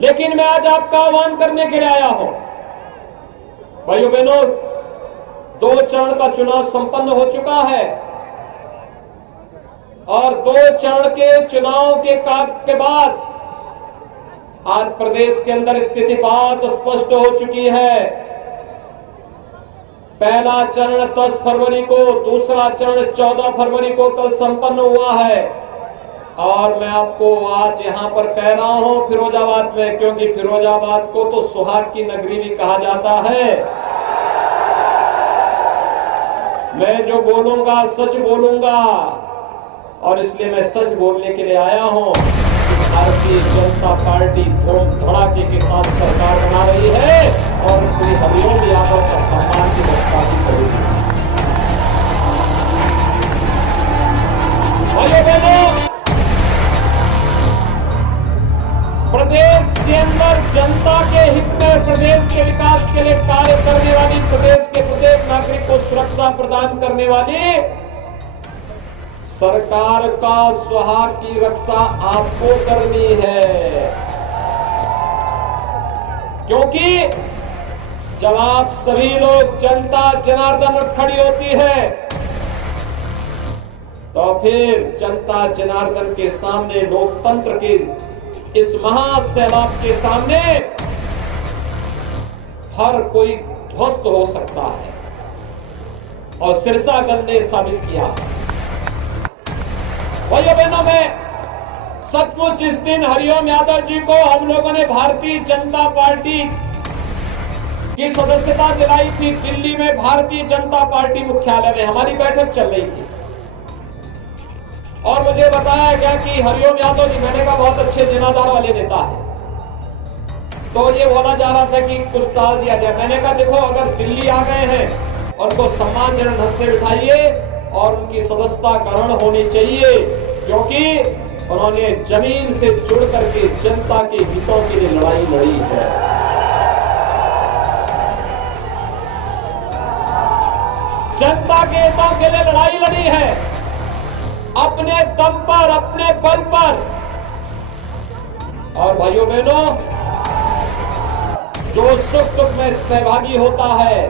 लेकिन मैं आज आपका आह्वान करने के लिए आया हूं। भाइयों बहनों, 2 चरण का चुनाव संपन्न हो चुका है और 2 चरण के चुनाव के बाद आज प्रदेश के अंदर स्थिति बहुत स्पष्ट हो चुकी है। पहला चरण 10 फरवरी को, दूसरा चरण 14 फरवरी को कल संपन्न हुआ है और मैं आपको आज यहां पर कह रहा हूं फिरोजाबाद में, क्योंकि फिरोजाबाद को तो सुहाग की नगरी भी कहा जाता है। मैं जो बोलूंगा सच बोलूंगा और इसलिए मैं सच बोलने के लिए आया हूं। भारतीय जनता पार्टी धूम धड़ाके के साथ सरकार बना रही है और श्री हरिओम यादव का सम्मान की व्यवस्था भी करेगी। भाइयों बहनों, प्रदेश के अंदर जनता के हित में, प्रदेश के विकास के लिए कार्य करने वाली, प्रदेश के प्रत्येक नागरिक को सुरक्षा प्रदान करने वाली सरकार का सुहाग की रक्षा आपको करनी है। क्योंकि जब आप सभी लोग, जनता जनार्दन उठ खड़ी होती है तो फिर जनता जनार्दन के सामने, लोकतंत्र के इस महासैलाब के सामने हर कोई ध्वस्त हो सकता है और सिरसागंज ने साबित किया है। भाइयों बहनों, में सचमुच इस दिन हरिओम यादव जी को हम लोगों ने भारतीय जनता पार्टी की सदस्यता दिलाई थी। दिल्ली में भारतीय जनता पार्टी मुख्यालय में हमारी बैठक चल रही थी और मुझे बताया गया कि हरिओम यादव जी, मैंने कहा बहुत अच्छे जनाधार वाले नेता है, तो ये बोला जा रहा था कि कुछ टाल दिया जाए। मैंने कहा देखो, अगर दिल्ली आ गए हैं उनको सम्मानजनक ढंग से बिठाइए और उनकी सदस्यता ग्रहण होनी चाहिए, क्योंकि उन्होंने जमीन से जुड़ करके जनता के हितों के लिए लड़ाई लड़ी है। जनता के हितों के लिए लड़ाई लड़ी है, अपने दम पर, अपने बल पर। और भाइयों बहनों, जो सुख दुख में सहभागी होता है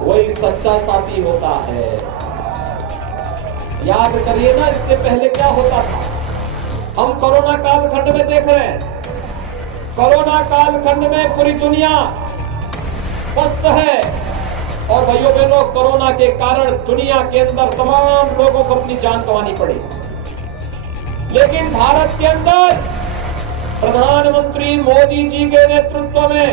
वही सच्चा साथी होता है। याद करिए ना, इससे पहले क्या होता था। हम कोरोना कालखंड में देख रहे हैं, कोरोना कालखंड में पूरी दुनिया पस्त है और भाइयों बहनों, कोरोना के कारण दुनिया के अंदर तमाम लोगों को अपनी जान गंवानी पड़ी। लेकिन भारत के अंदर प्रधानमंत्री मोदी जी के नेतृत्व में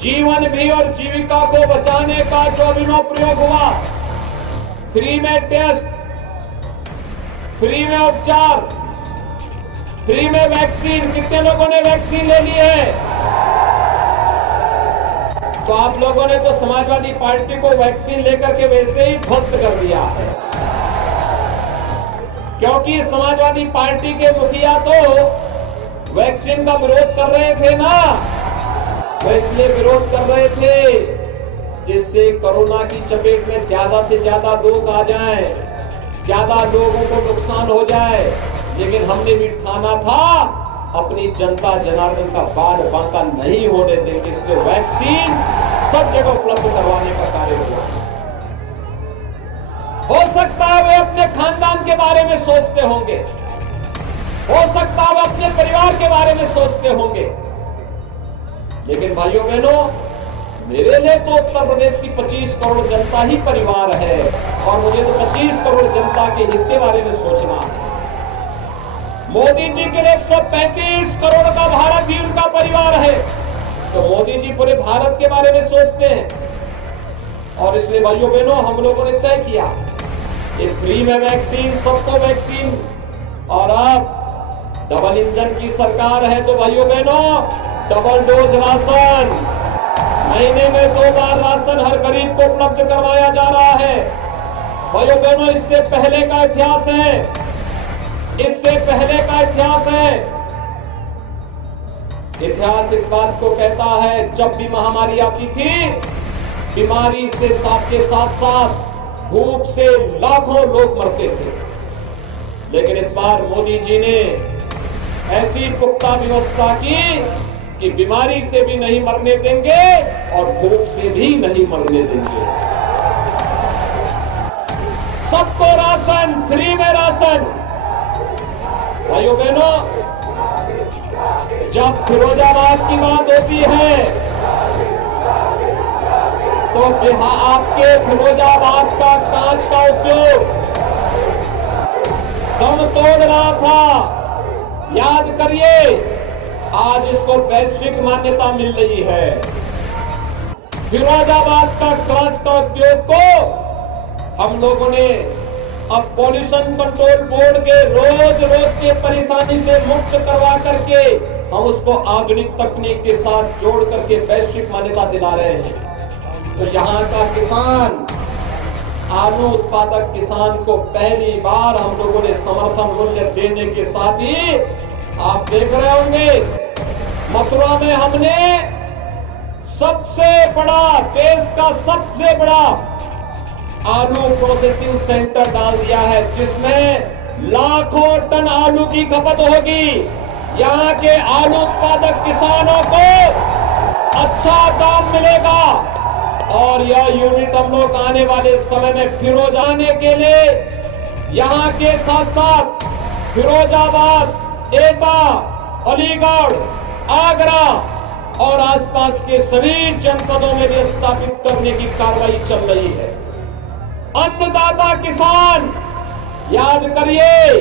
जीवन भी और जीविका को बचाने का जो अभिनव प्रयोग हुआ, फ्री में टेस्ट, फ्री में उपचार, फ्री में वैक्सीन, कितने लोगों ने वैक्सीन ले ली है? तो आप लोगों ने तो समाजवादी पार्टी को वैक्सीन लेकर के वैसे ही ध्वस्त कर दिया है, क्योंकि समाजवादी पार्टी के मुखिया तो वैक्सीन का विरोध कर रहे थे ना, वो इसलिए विरोध कर रहे थे जिससे कोरोना की चपेट में ज्यादा से ज्यादा लोग आ जाएं, ज्यादा लोगों को नुकसान हो जाए। लेकिन हमने भी ठाना था अपनी जनता जनार्दन का बाढ़ बांका नहीं होने देंगे, इसलिए वैक्सीन सब जगह उपलब्ध करवाने का कार्य हुआ। हो सकता है वे अपने खानदान के बारे में सोचते होंगे, हो सकता है वे अपने परिवार के बारे में सोचते होंगे, लेकिन भाइयों बहनों, मेरे लिए तो उत्तर प्रदेश की 25 करोड़ जनता ही परिवार है और मुझे तो 25 करोड़ जनता के हित के बारे में सोचना है। मोदी जी के लिए 135 करोड़ का भारत भी उनका परिवार है, तो मोदी जी पूरे भारत के बारे में सोचते हैं। और इसलिए भाइयों बहनों, हम लोगों ने तय किया कि फ्री में वैक्सीन, सबको वैक्सीन, और अब डबल इंजन की सरकार है तो भाइयों बहनों, डबल डोज राशन, महीने में 2 बार राशन हर गरीब को उपलब्ध करवाया जा रहा है। भाइयों बहनों, इससे पहले का इतिहास है, इससे पहले का इतिहास है। इतिहास इस बात को कहता है, जब भी महामारी आती थी, बीमारी से साथ के साथ साथ भूख से लाखों लोग मरते थे। लेकिन इस बार मोदी जी ने ऐसी पुख्ता व्यवस्था की कि बीमारी से भी नहीं मरने देंगे और भूख से भी नहीं मरने देंगे। सबको राशन, फ्री में राशन। भाइयों बहनों, जब फिरोजाबाद की बात होती है तो आपके फिरोजाबाद का कांच का उद्योग दम तोड़ रहा था। याद करिए, आज इसको वैश्विक मान्यता मिल रही है। फिरोजाबाद का ग्लास का उद्योग को हम लोगों ने अब पॉल्यूशन कंट्रोल बोर्ड के रोज के परेशानी से मुक्त करवा करके हम उसको आधुनिक तकनीक के साथ जोड़ करके वैश्विक मान्यता दिला रहे हैं। तो यहाँ का किसान, आलू उत्पादक किसान को पहली बार हम लोगों ने समर्थन मूल्य देने के साथ ही आप देख रहे होंगे मथुरा में हमने सबसे बड़ा, देश का सबसे बड़ा आलू प्रोसेसिंग सेंटर डाल दिया है, जिसमें लाखों टन आलू की खपत होगी। यहाँ के आलू उत्पादक किसानों को अच्छा दाम मिलेगा और यह यूनिट हम लोग आने वाले समय में फिरोजाने के लिए यहाँ के साथ साथ फिरोजाबाद, एटा, अलीगढ़, आगरा और आसपास के सभी जनपदों में भी स्थापित करने की कार्रवाई चल रही है। अन्नदाता किसान, याद करिए,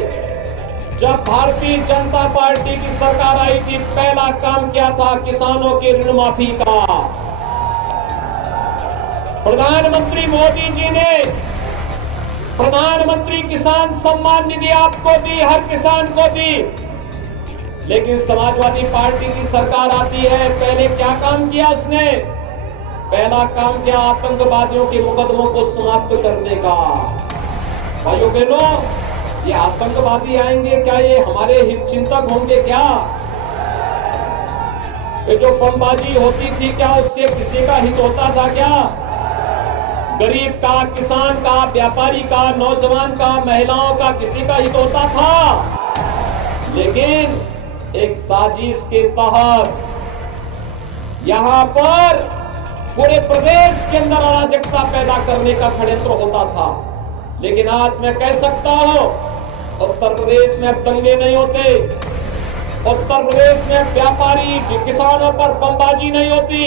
जब भारतीय जनता पार्टी की सरकार आई थी, पहला काम किया था किसानों के ऋण माफी का। प्रधानमंत्री मोदी जी ने प्रधानमंत्री किसान सम्मान निधि आपको दी, हर किसान को दी। लेकिन समाजवादी पार्टी की सरकार आती है, पहले क्या काम किया उसने? पहला काम किया आतंकवादियों के मुकदमों को समाप्त करने का। भाइयों बहनों, ये आतंकवादी आएंगे क्या? ये हमारे हित चिंतक होंगे क्या? ये जो बमबाजी होती थी, क्या उससे किसी का हित होता था क्या? गरीब का, किसान का, व्यापारी का, नौजवान का, महिलाओं का किसी का हित होता था? लेकिन एक साजिश के तहत यहां पर पूरे प्रदेश के अंदर अराजकता पैदा करने का षड्यंत्र होता था। लेकिन आज मैं कह सकता हूं, उत्तर प्रदेश में अब दंगे नहीं होते, उत्तर प्रदेश में व्यापारी किसानों पर बमबाजी नहीं होती,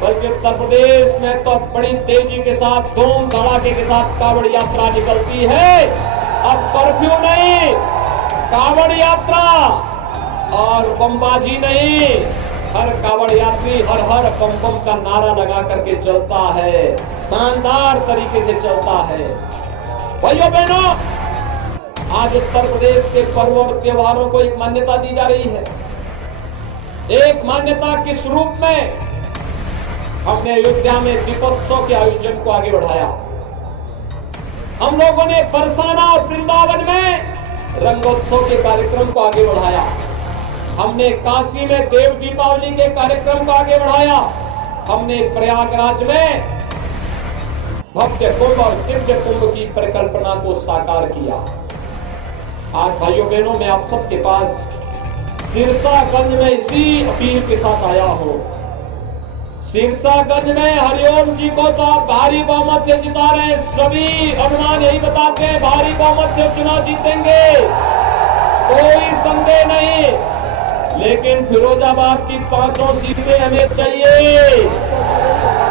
बल्कि उत्तर प्रदेश में तो बड़ी तेजी के साथ, धूम धड़ाके के साथ कांवड़ यात्रा निकलती है। अब कर्फ्यू नहीं, कांवड़ यात्रा और बमबाजी नहीं। हर कांवड़ यात्री हर हर बम बम का नारा लगा करके चलता है, शानदार तरीके से चलता है। भाइयों बहनों, आज उत्तर प्रदेश के पर्वों और त्योहारों को एक मान्यता दी जा रही है। एक मान्यता किस रूप में? हमने अयोध्या में दीपोत्सव के आयोजन को आगे बढ़ाया। हम लोगों ने बरसाना और वृंदावन में रंगोत्सव के कार्यक्रम को आगे बढ़ाया। हमने काशी में देव दीपावली के कार्यक्रम को आगे बढ़ाया। हमने प्रयागराज में भव्य कुंभ और दिव्य कुंभ की परिकल्पना को साकार किया। आज भाइयों बहनों, मैं आप सबके पास सिरसागंज में इसी अपील के साथ आया हूं। सिरसागंज में हरिओम जी को तो आप भारी बहुमत से जिता रहे हैं। सभी अनुमान यही बताते हैं, भारी बहुमत से चुनाव जीतेंगे, कोई संदेह नहीं। लेकिन फिरोजाबाद की 5 सीटें हमें चाहिए।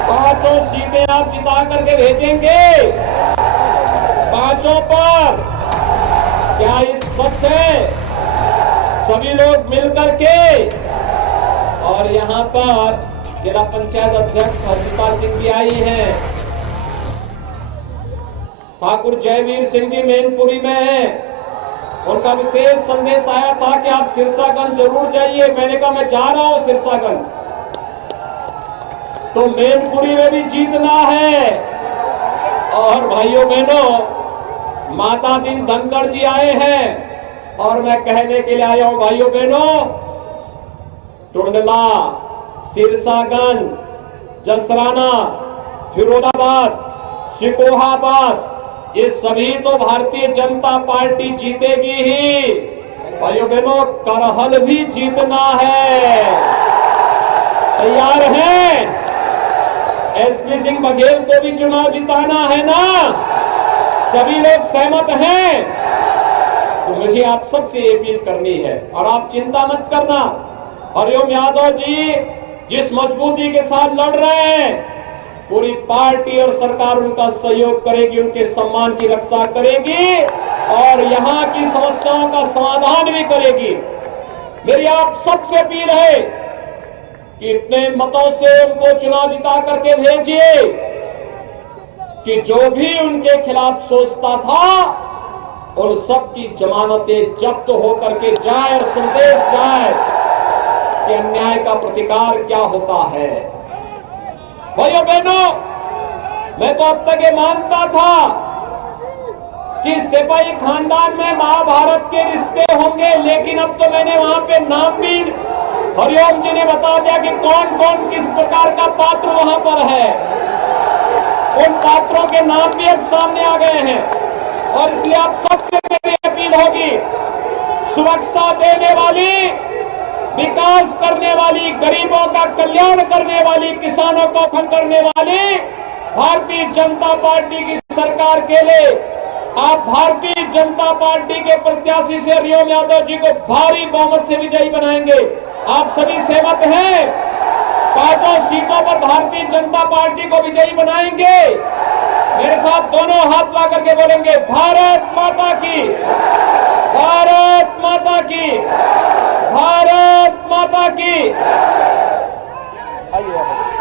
5 सीटें आप जिता करके भेजेंगे 5 पर। क्या इस सच है? सभी लोग मिलकर के, और यहाँ पर जिला पंचायत अध्यक्ष हर्षिता सिंह भी आई हैं, ठाकुर जयवीर सिंह जी मैनपुरी में हैं। उनका विशेष संदेश आया था कि आप सिरसागंज जरूर जाइए। मैंने कहा मैं जा रहा हूं सिरसागंज, तो मैनपुरी में भी जीतना है। और भाइयों बहनों, माता दीन धनखड़ जी आए हैं और मैं कहने के लिए आया हूं, भाइयों बहनों, टुंडला, सिरसागंज, जसराना, फिरोजाबाद, सिकोहाबाद, ये सभी तो भारतीय जनता पार्टी जीतेगी ही। भाइयों बहनों, करहल भी जीतना है। तैयार हैं? एसपी सिंह बघेल को भी चुनाव जिताना है ना? सभी लोग सहमत हैं? तो मुझे आप सबसे अपील करनी है, और आप चिंता मत करना। हरिओम यादव जी जिस मजबूती के साथ लड़ रहे हैं, पूरी पार्टी और सरकार उनका सहयोग करेगी, उनके सम्मान की रक्षा करेगी और यहां की समस्याओं का समाधान भी करेगी। मेरी आप सबसे अपील है कि इतने मतों से उनको चुनाव जिता करके भेजिए कि जो भी उनके खिलाफ सोचता था उन सब की जमानतें जब्त होकर के जाए और संदेश जाए कि अन्याय का प्रतिकार क्या होता है। भाइयों बहनों, मैं तो अब तक ये मानता था कि सिपाही खानदान में महाभारत के रिश्ते होंगे, लेकिन अब तो मैंने वहां पे नाम भी हरिओम जी ने बता दिया कि कौन कौन किस प्रकार का पात्र वहां पर है। उन पात्रों के नाम भी अब सामने आ गए हैं और इसलिए आप सबसे मेरी अपील होगी, सुरक्षा देने वाली, विकास करने वाली, गरीबों का कल्याण करने वाली, किसानों को खत्म करने वाली भारतीय जनता पार्टी की सरकार के लिए आप भारतीय जनता पार्टी के प्रत्याशी से हरिओम यादव जी को भारी बहुमत से विजयी बनाएंगे। आप सभी सहमत हैं? पांचों सीटों पर भारतीय जनता पार्टी को विजयी बनाएंगे। मेरे साथ दोनों हाथ ला करके बोलेंगे, भारत माता की, भारत माता की, भारत माता की। आइए।